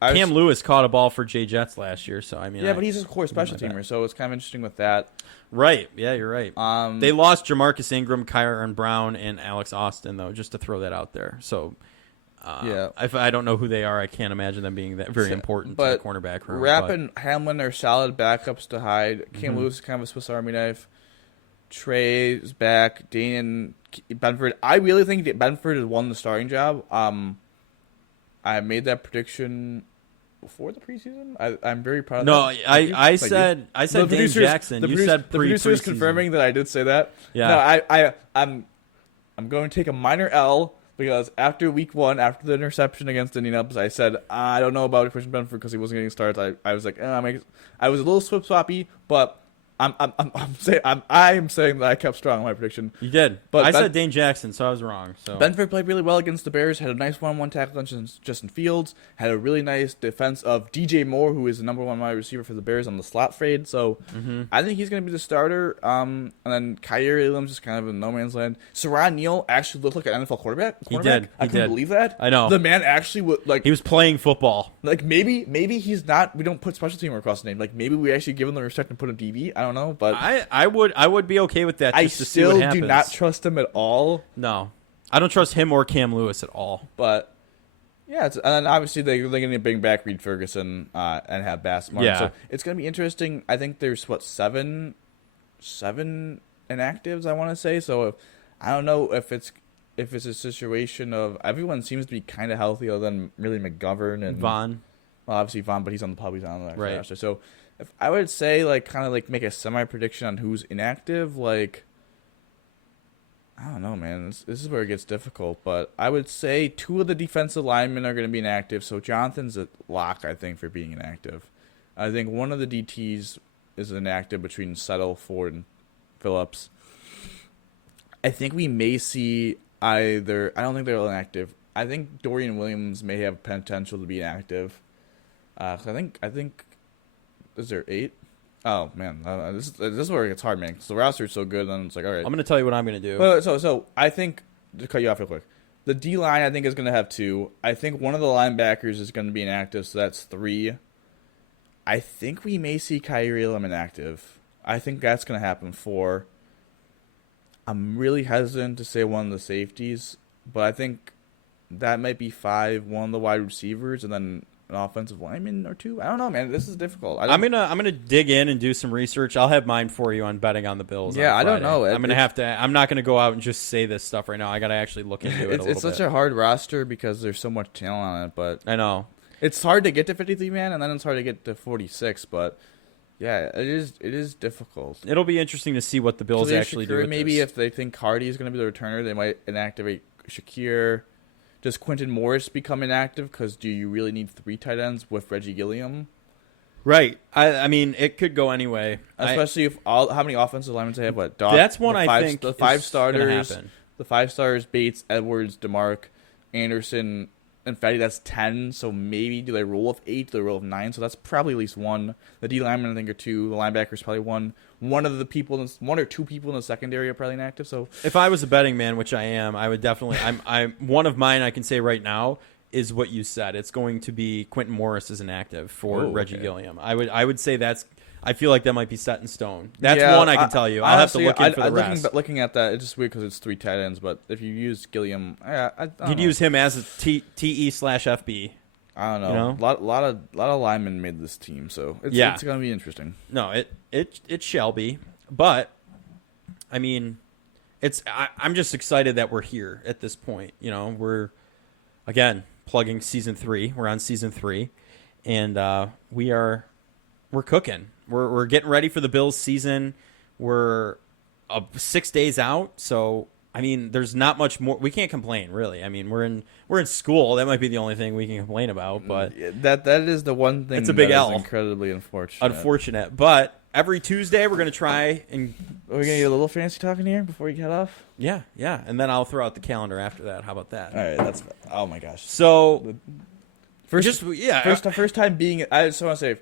Cam Lewis caught a ball for Jay Jets last year, so I mean, but he's a core special teamer, so it's kind of interesting with that. Right? Yeah, you're right. They lost Jamarcus Ingram, Kyron Brown, and Alex Austin, though, just to throw that out there. So If I don't know who they are, I can't imagine them being that very important to the cornerback room. Rapp and Hamlin are solid backups to hide. Cam Mm-hmm. Lewis is kind of a Swiss Army knife. Trey's back. Daniel Benford. I really think that Benford has won the starting job. I made that prediction before the preseason. I'm very proud of No, that. I said Dane Jackson. You said the producer is confirming that I did say that. Yeah. No, I'm going to take a minor L because after week 1, after the interception against Indianapolis, I said I don't know about Christian Benford because he wasn't getting started. I was like, I was a little swip swappy, but I'm saying that I kept strong on my prediction. You did, But I said Dane Jackson, so I was wrong. So Benford played really well against the Bears, had a nice one-on-one tackle on Justin Fields, had a really nice defense of DJ Moore, who is the number 1 wide receiver for the Bears on the slot fade. So I think he's going to be the starter. And then Kyrie Elam's just kind of in no man's land. Saran Neal actually looked like an NFL quarterback. He did. I couldn't believe that. I know. The man actually would like. he was playing football. Like maybe he's not. We don't put special teamer across the name. Like maybe we actually give him the respect and put him DB. I don't know, but I would be okay with that. I Just to see what still happens. do not trust him at all. No, I don't trust him or Cam Lewis at all. But yeah, and then obviously they're going to bring back Reed Ferguson and have Bass Martin. Yeah. So it's going to be interesting. I think there's seven inactives, I want to say. So I don't know if it's a situation of everyone seems to be kind of healthy other than really McGovern and Vaughn. Well, obviously Vaughn, but he's on the pub. He's on the Right. roster. So if I would say kind of make a semi prediction on who's inactive, I don't know, man. This is where it gets difficult, but I would say 2 of the defensive linemen are going to be inactive. So Jonathan's a lock, I think, for being inactive. I think one of the DTs is inactive between Settle, Ford, and Phillips. I think we may see either. I don't think they're inactive. I think Dorian Williams may have potential to be inactive. I think. Is there 8? Oh man, this is where it gets hard, man. Because the roster is so good, and it's like, all right. I'm going to tell you what I'm going to do. Well, so I think to cut you off real quick, the D line I think is going to have 2. I think one of the linebackers is going to be inactive, so that's 3. I think we may see Kyrie Elam inactive. I think that's going to happen 4. I'm really hesitant to say one of the safeties, but I think that might be 5. One of the wide receivers, and then an offensive lineman or 2. I don't know, man. This is difficult. I'm gonna dig in and do some research. I'll have mine for you on betting on the Bills. Yeah, on I don't Friday. know. I'm not gonna go out and just say this stuff right now. I gotta actually look into it a little bit. It's such a hard roster because there's so much talent on it, but I know. It's hard to get to 53 man, and then it's hard to get to 46. But yeah, it is difficult. It'll be interesting to see what the Bills Khalil actually Shakir, do. With maybe this. if they think Hardy is going to be the returner, they might inactivate Shakir. Does Quentin Morris become inactive? Because do you really need 3 tight ends with Reggie Gilliam? Right. I mean, it could go anyway. Especially if how many offensive linemen they have? What? That's one I think the 5 is starters. gonna happen. The 5 starters: Bates, Edwards, DeMarc, Anderson, and Fetty. That's 10. So maybe do they roll with 8? Do they roll with 9? So that's probably at least 1. The D lineman I think are 2. The linebackers probably 1. One or 2 people in the secondary are probably inactive. So If I was a betting man, which I am, I would definitely. I'm one of mine. I can say right now is what you said. It's going to be Quentin Morris is inactive for Reggie Gilliam. I would say that's. I feel like that might be set in stone. That's one I can tell you. I'll honestly, have to look in for the rest. Looking at that, it's just weird because it's 3 tight ends. But if you use Gilliam, I don't You'd know. use him as a TE/FB. I don't know. You know? Lot of linemen made this team, so it's going to be interesting. No, it shall be. But I mean, I'm just excited that we're here at this point. You know, we're again plugging season 3. We're on season 3, and we're cooking. We're getting ready for the Bills season. We're 6 days out, so I mean, there's not much more. We can't complain, really. I mean, we're in school. That might be the only thing we can complain about. But that is the one thing. It's a big that L. is incredibly unfortunate. Unfortunate, but every Tuesday we're gonna try and. Are we gonna get a little fancy talking here before you get off? Yeah, and then I'll throw out the calendar after that. How about that? All right, that's. Oh my gosh. So First time being. I just want to say,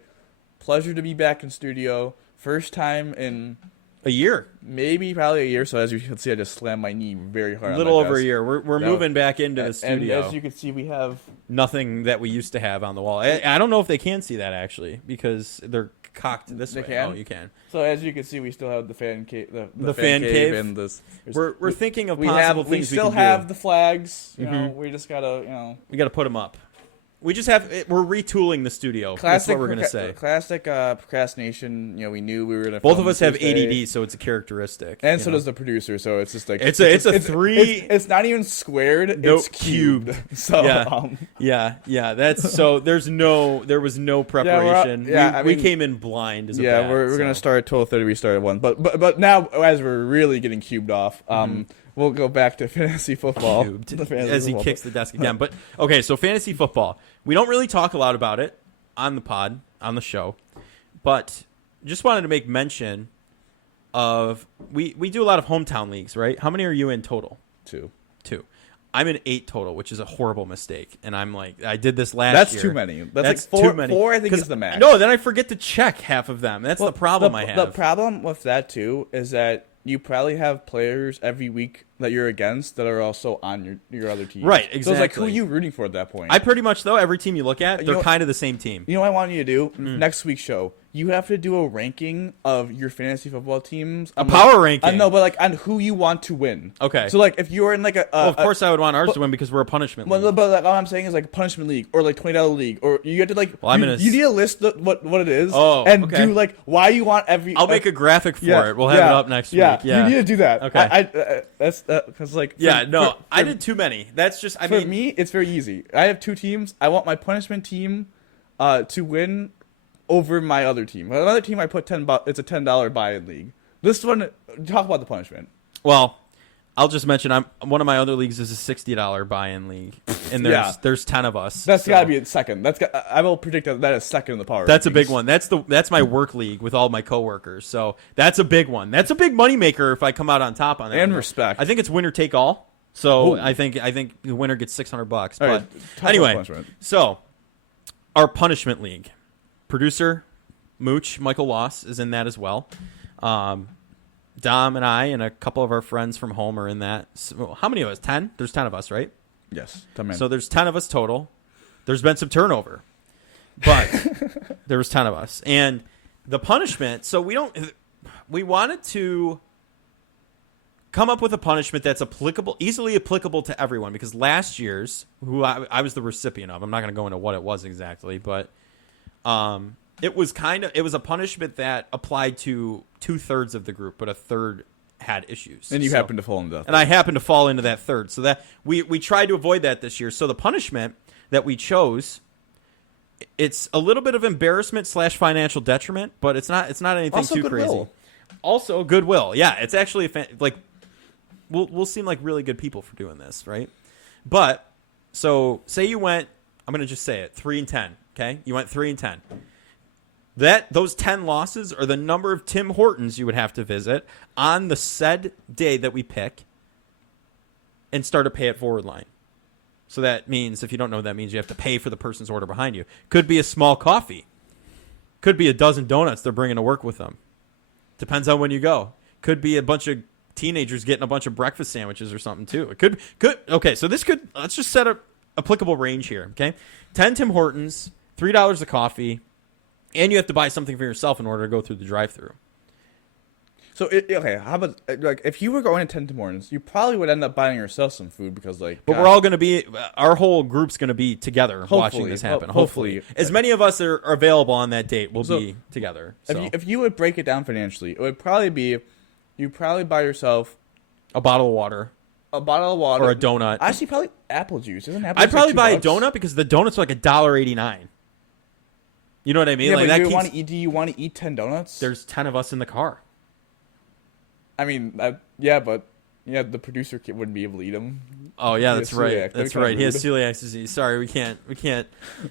pleasure to be back in studio. First time in a year, probably a year. So as you can see, I just slammed my knee very hard. A little on my over desk. a year. We're moving back into the studio. And as you can see, we have nothing that we used to have on the wall. I don't know if they can see that actually because they're cocked this They way. can? Oh, you can. So as you can see, we still have the fan cave, the fan cave. and this. We're thinking of We possible have we things still we can have do. the flags. You know, Mhm. we just gotta We got to put them up. We just have. We're retooling the studio. That's what we're gonna say. Classic procrastination. We knew we were gonna. Both film of us have Tuesday. ADD, so it's a characteristic. And so does the producer, so it's just like It's a three- It's not even squared. Nope, It's cubed. So Yeah. Yeah. That's so. There was no preparation. We came in blind. As a bat, we're gonna start at 12:30. We started at 1, but now as we're really getting cubed off, we'll go back to fantasy football. Cubed, The fantasy as he football. kicks the desk again. But okay, so fantasy football. We don't really talk a lot about it on the pod, on the show, but just wanted to make mention of we do a lot of hometown leagues, right? How many are you in total? 2. I'm in 8 total, which is a horrible mistake. And I'm like, I did this last year. That's too many. That's like too many. 4, I think, is the max. No, then I forget to check half of them. That's the problem I have. The problem with that too is that you probably have players every week that you're against that are also on your other team. Right, So it's like, who exactly. are you rooting for at that point? I pretty much, though, every team you look at, You they're know- kind of the same team. You know what I want you to do? Next week's show, you have to do a ranking of your fantasy football teams. A power ranking. I know, but like on who you want to win. Okay. So like if you're in like Well, of course I would want ours to win because we're a punishment league. but like, all I'm saying is like a punishment league or like $20 league, or you have to like. Well, I'm you, in a you need to list what it is. Oh, and okay. do like why you want every. I'll make a graphic for it. We'll have it up next week. Yeah. You need to do that. Okay. That's because like. I did too many. That's just, For me, it's very easy. I have 2 teams. I want my punishment team to win over my other team. My other team, I put $10. It's a $10 buy-in league. This one, talk about the punishment. Well, I'll just mention one of my other leagues is a $60 buy-in league, and there's 10 of us. That's got to be a second. I will predict that is second in the power. That's a rankings. big one. That's my work league with all my coworkers. So that's a big one. That's a big moneymaker if I come out on top on that. And one. respect. I think it's winner take all. So Ooh. I think the winner gets $600. All But right, talk about anyway, punishment. so our punishment league producer Mooch Michael Loss is in that as well. Dom and I and a couple of our friends from home are in that. So, how many of us? 10? There's 10 of us, right? Yes. 10 men. So there's 10 of us total. There's been some turnover, but there was 10 of us. And the punishment, so we wanted to come up with a punishment that's easily applicable to everyone, because last year's, who I was the recipient of, I'm not going to go into what it was exactly, but it was a punishment that applied to 2/3 of the group, but a third had issues. and you happen to fall into that. And I happened to fall into that third. So that we tried to avoid that this year. So the punishment that we chose, it's a little bit of embarrassment / financial detriment, but it's not anything Also too goodwill. crazy. Also goodwill. Yeah, it's actually we'll seem like really good people for doing this, right? But so say you went, I'm going to just say it, 3-10, okay? You went 3-10. Those 10 losses are the number of Tim Hortons you would have to visit on the said day that we pick and start a pay it forward line. So that means, if you don't know what that means, you have to pay for the person's order behind you. Could be a small coffee. Could be a dozen donuts they're bringing to work with them. Depends on when you go. Could be a bunch of teenagers getting a bunch of breakfast sandwiches or something too. It could. Okay, so let's just set a applicable range here, okay? 10 Tim Hortons, $3 a coffee, and you have to buy something for yourself in order to go through the drive-thru. So okay, how about like if you were going to 10 Tim Hortons, you probably would end up buying yourself some food because like. But we're all going to be, our whole group's going to be together watching Hopefully. this happen. Hopefully. As many of us are available on that date will be together. So. If you would break it down financially, it would probably be, you probably buy yourself A bottle of water. a bottle of water Or a donut. Actually, probably apple juice. Isn't apple I'd juice probably like buy a $2? donut because the donut's like $1.89. You know what I mean? Yeah, like but that do keeps, you want to eat 10 donuts? there's 10 of us in the car. I mean, yeah, but the producer wouldn't be able to eat them. Oh yeah, that's He has right. celiac. That's That'd be right. He has rude. celiac disease. Sorry, we can't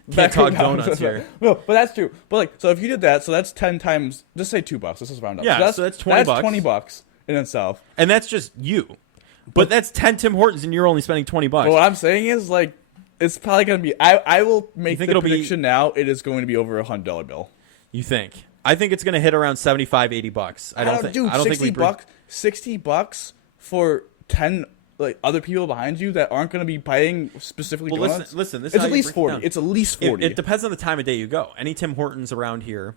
Back talk down. donuts here. No, but that's true. But like, so if you did that, so that's 10 times. Just say $2. Let's just round up. Yeah, so that's 20 bucks. That's $20 in itself. And that's just you. But that's 10 Tim Hortons and you're only spending $20. But what I'm saying is like, it's probably gonna be. I will make think the it'll be- prediction now. It is going to be over $100 bill. You think? I think it's going to hit around $75-$80. I don't think. Dude, I don't think we $60 for 10 like other people behind you that aren't going to be buying specifically Well, donuts. listen. This is It's how at you least break it 40. down. It's at least 40. It depends on the time of day you go. Any Tim Hortons around here,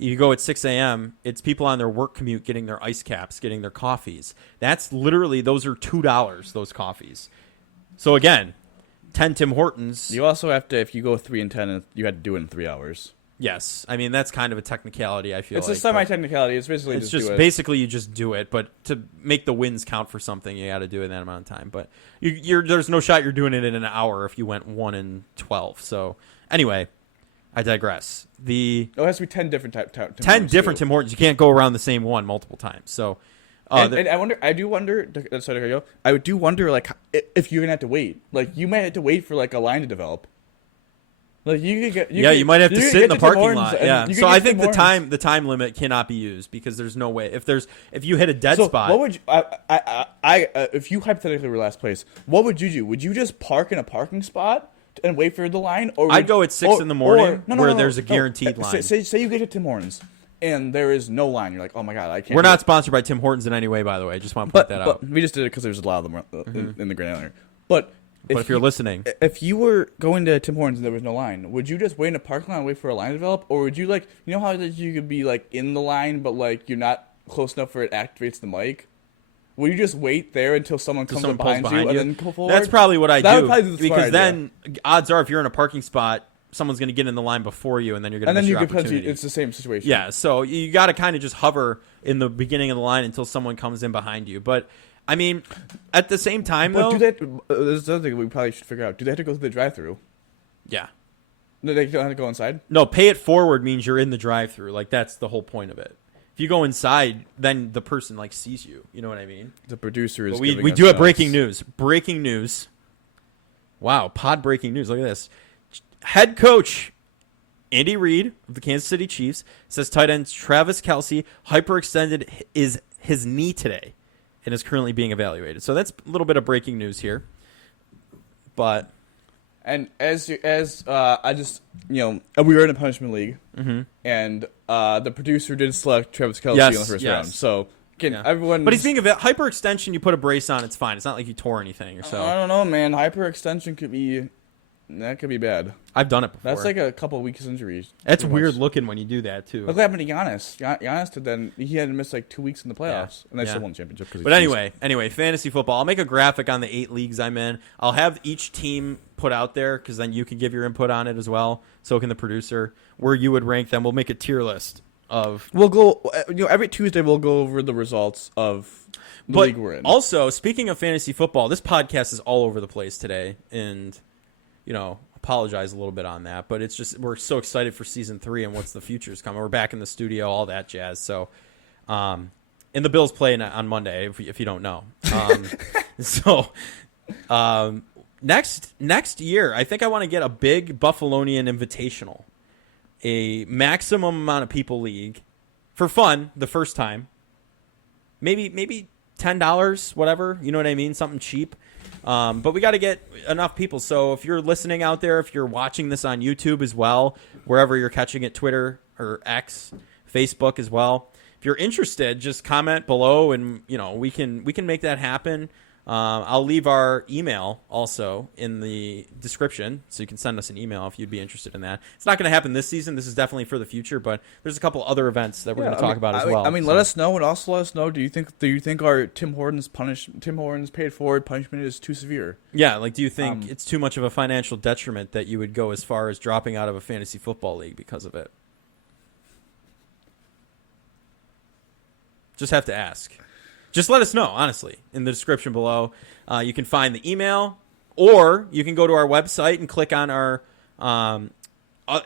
You go at 6 a.m., it's people on their work commute getting their ice caps, getting their coffees. That's literally, those are $2, those coffees. So again, 10 Tim Hortons. You also have to, if you go 3 and 10, you had to do it in 3 hours. Yes. I mean, that's kind of a technicality, I feel it's like. a semi-technicality. It's basically It's just do it. basically you just do it, but to make the wins count for something, you got to do it in that amount of time. But there's no shot you're doing it in an hour if you went 1 and 12. So anyway, I digress. It has to be 10 different Tim 10 Hortons, different too. Tim Hortons. You can't go around the same one multiple times. So, And I do wonder. I do wonder, like, if you're gonna have to wait. Like, you might have to wait for like a line to develop. Like you could get. You might have to sit in the parking lot. Yeah. So I think the the time limit cannot be used because there's no way if you hit a dead So spot. what would you, if you hypothetically were last place, what would you do? Would you just park in a parking spot and wait for the line, or I'd go at 6 in the morning where there's a guaranteed line. Say you get to Tim Hortons and there is no line. You're like, oh my god, I can't. We're not sponsored by Tim Hortons in any way, by the way. I just want to point that out. But we just did it because there's a lot of them in the Grand Island. But if you're listening, if you were going to Tim Hortons and there was no line, would you just wait in a parking lot and wait for a line to develop, or would you how you could be like in the line but like you're not close enough for it activates the mic? Would you just wait there until someone comes up behind you and then go forward? That's probably what I That do. would probably be the smart because idea. then odds are if you're in a parking spot, someone's going to get in the line before you, and then you're going to miss your opportunity. It's the same situation. Yeah, so you got to kind of just hover in the beginning of the line until someone comes in behind you. But I mean, at the same time, But though, there's another thing we probably should figure out. Do they have to go through the drive-through? yeah, No, they don't have to go inside. no, pay it forward means you're in the drive-through. Like that's the whole point of it. If you go inside, then the person like sees you. You know what I mean? The producer is. But we giving us do have notes. breaking news. Breaking news. Wow, pod breaking news. Look at this. Head coach Andy Reid of the Kansas City Chiefs says tight end Travis Kelce hyperextended his knee today and is currently being evaluated. So that's a little bit of breaking news here. But And as I just we were in a punishment league, and the producer did select Travis Kelce Yes, in the first yes. round. So again, yeah. everyone. But he's being hyperextension. You put a brace on, it's fine. It's not like you tore anything or so. I don't know, man. Hyperextension could be bad. I've done it before. That's like a couple weeks injuries. That's pretty weird much. looking when you do that too. Look what happened to Giannis. Giannis did then he had to miss like 2 weeks in the playoffs, and they Yeah. still won the championship. But anyway, fantasy football. I'll make a graphic on the 8 leagues I'm in. I'll have each team put out there because then you can give your input on it as well. So can the producer where you would rank them. We'll make a tier list of. We'll go. Every Tuesday we'll go over the results of the league we're in. Also, speaking of fantasy football, this podcast is all over the place today, and apologize a little bit on that, but it's just we're so excited for season 3 and what's the future's coming. We're back in the studio, all that jazz. So, and the Bills play on Monday if you don't know. Next year, I think I want to get a big Buffalonian Invitational, a maximum amount of people league for fun the first time. Maybe $10, whatever. You know what I mean? Something cheap. But we got to get enough people. So if you're listening out there, if you're watching this on YouTube as well, wherever you're catching it, Twitter or X, Facebook as well. If you're interested, just comment below, and we can make that happen. I'll leave our email also in the description, so you can send us an email if you'd be interested in that. It's not going to happen this season. This is definitely for the future, but there's a couple other events that we're going to talk about as well. Let us know, and also let us know. Do you think our Tim Hortons paid forward punishment is too severe? Yeah, do you think it's too much of a financial detriment that you would go as far as dropping out of a fantasy football league because of it? Just have to ask. Just let us know, honestly, in the description below. You can find the email, or you can go to our website and click on our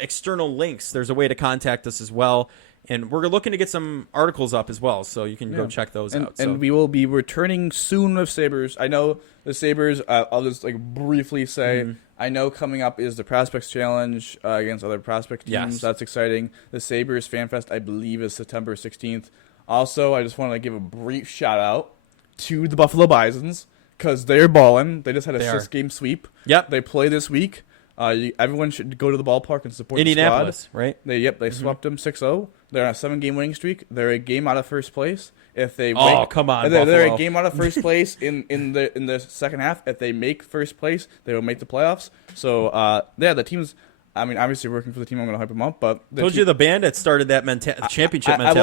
external links. There's a way to contact us as well. And we're looking to get some articles up as well, so you can go check those out. And we will be returning soon with Sabres. I know the Sabres, I'll just briefly say, I know coming up is the Prospects Challenge against other prospect teams. Yes. That's exciting. The Sabres Fan Fest, I believe, is September 16th. Also, I just want to give a brief shout-out to the Buffalo Bisons because they're balling. They just had a 6-game sweep. Yep. They play this week. Everyone should go to the ballpark and support Indianapolis, the squad. right? They swept them 6-0. They're on a 7-game winning streak. They're a game out of first place. If they come on, they're Buffalo. a game out of first place in the second half. If they make first place, they will make the playoffs. So the team's I mean, obviously working for the team, I'm going to hype them up. But Told you the band that started that championship mentality.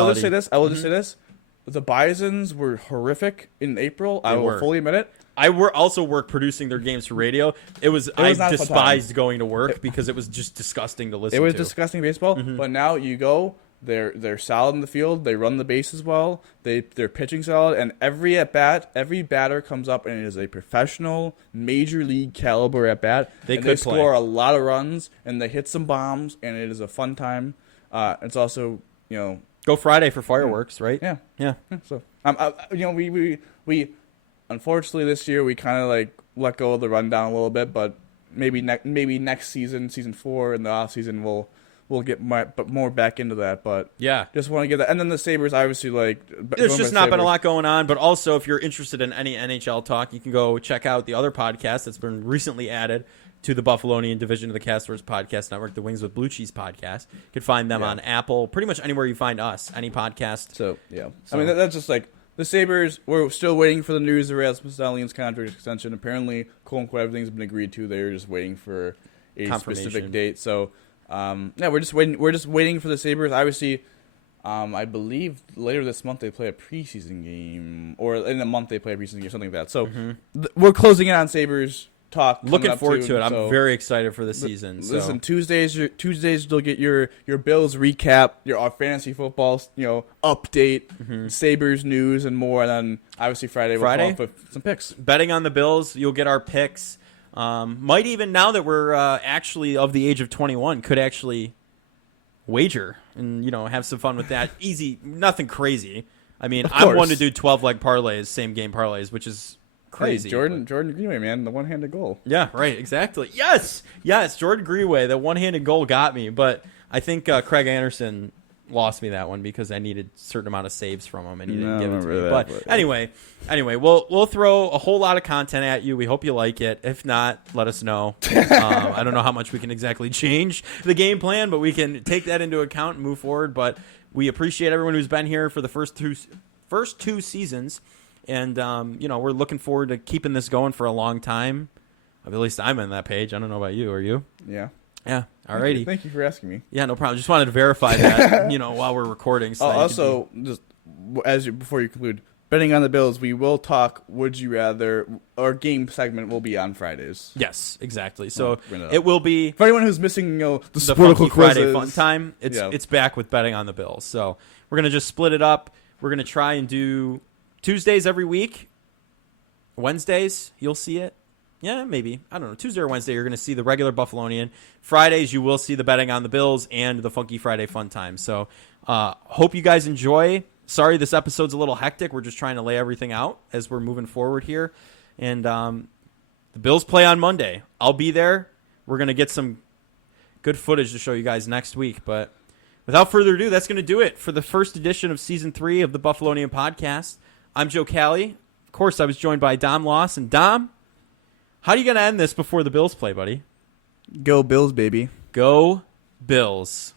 I will just say this. The Bisons were horrific in April. I will fully admit it. I also worked producing their games for radio. I despised going to work because it was just disgusting to listen to. It was disgusting baseball, but now you go, they're solid in the field, they run the bases well, they're pitching solid, and every batter comes up and it is a professional, major league caliber at bat. They score a lot of runs and they hit some bombs, and it is a fun time. It's also, go Friday for fireworks, right? Yeah. So we unfortunately this year we kind of like let go of the rundown a little bit, but maybe next season 4 in the off season we'll get more back into that. But yeah, just want to get that. And then the Sabres, obviously, like there's just not been a lot going on. But also, if you're interested in any NHL talk, you can go check out the other podcast that's been recently added to the Buffalonian division of the Castors Podcast Network, the Wings with Blue Cheese podcast. You can find them on Apple, pretty much anywhere you find us, any podcast. So I mean that's just like. The Sabres, we're still waiting for the news of Rasmus Dahlin contract extension. Apparently, quote-unquote, everything's been agreed to. They're just waiting for a specific date. So, we're just waiting. We're just waiting for the Sabres. Obviously, I believe later this month they play a preseason game, or in a month they play a preseason game, something like that. So, we're closing in on Sabres talk. Looking forward to it. I'm very excited for the season. Listen, Tuesdays you'll get your Bills recap, our fantasy football, update, Sabres news and more, and then obviously Friday we'll come up with some picks. Betting on the Bills, you'll get our picks. Might even, now that we're actually of the age of 21, could actually wager and have some fun with that. Easy, nothing crazy. I mean, I'm one to do 12-leg parlays, same game parlays, which is crazy. Hey, Jordan Greenway, man, the one-handed goal. Yeah, right, exactly. Yes, Jordan Greenway, the one-handed goal got me, but I think Craig Anderson lost me that one because I needed a certain amount of saves from him, and he didn't give it to me. But anyway, we'll throw a whole lot of content at you. We hope you like it. If not, let us know. I don't know how much we can exactly change the game plan, but we can take that into account and move forward. But we appreciate everyone who's been here for the first two seasons. And, we're looking forward to keeping this going for a long time. At least I'm on that page. I don't know about you. Are you? Yeah. Yeah. Alrighty. Thank you for asking me. Yeah, no problem. Just wanted to verify that, while we're recording. So also, before you conclude, betting on the Bills, we will talk Would You Rather. Our game segment will be on Fridays. Yes, exactly. So it will be. For anyone who's missing, the Funky Friday fun time, it's back with betting on the Bills. So we're going to just split it up. We're going to try and do Tuesdays every week. Wednesdays, you'll see it. Yeah, maybe. I don't know. Tuesday or Wednesday, you're going to see the regular Buffalonian. Fridays, you will see the betting on the Bills and the Funky Friday fun time. So hope you guys enjoy. Sorry this episode's a little hectic. We're just trying to lay everything out as we're moving forward here. And the Bills play on Monday. I'll be there. We're going to get some good footage to show you guys next week. But without further ado, that's going to do it for the first edition of Season 3 of the Buffalonian Podcast. I'm Joe Cali. Of course, I was joined by Dom Loss. And Dom, how are you going to end this before the Bills play, buddy? Go Bills, baby. Go Bills.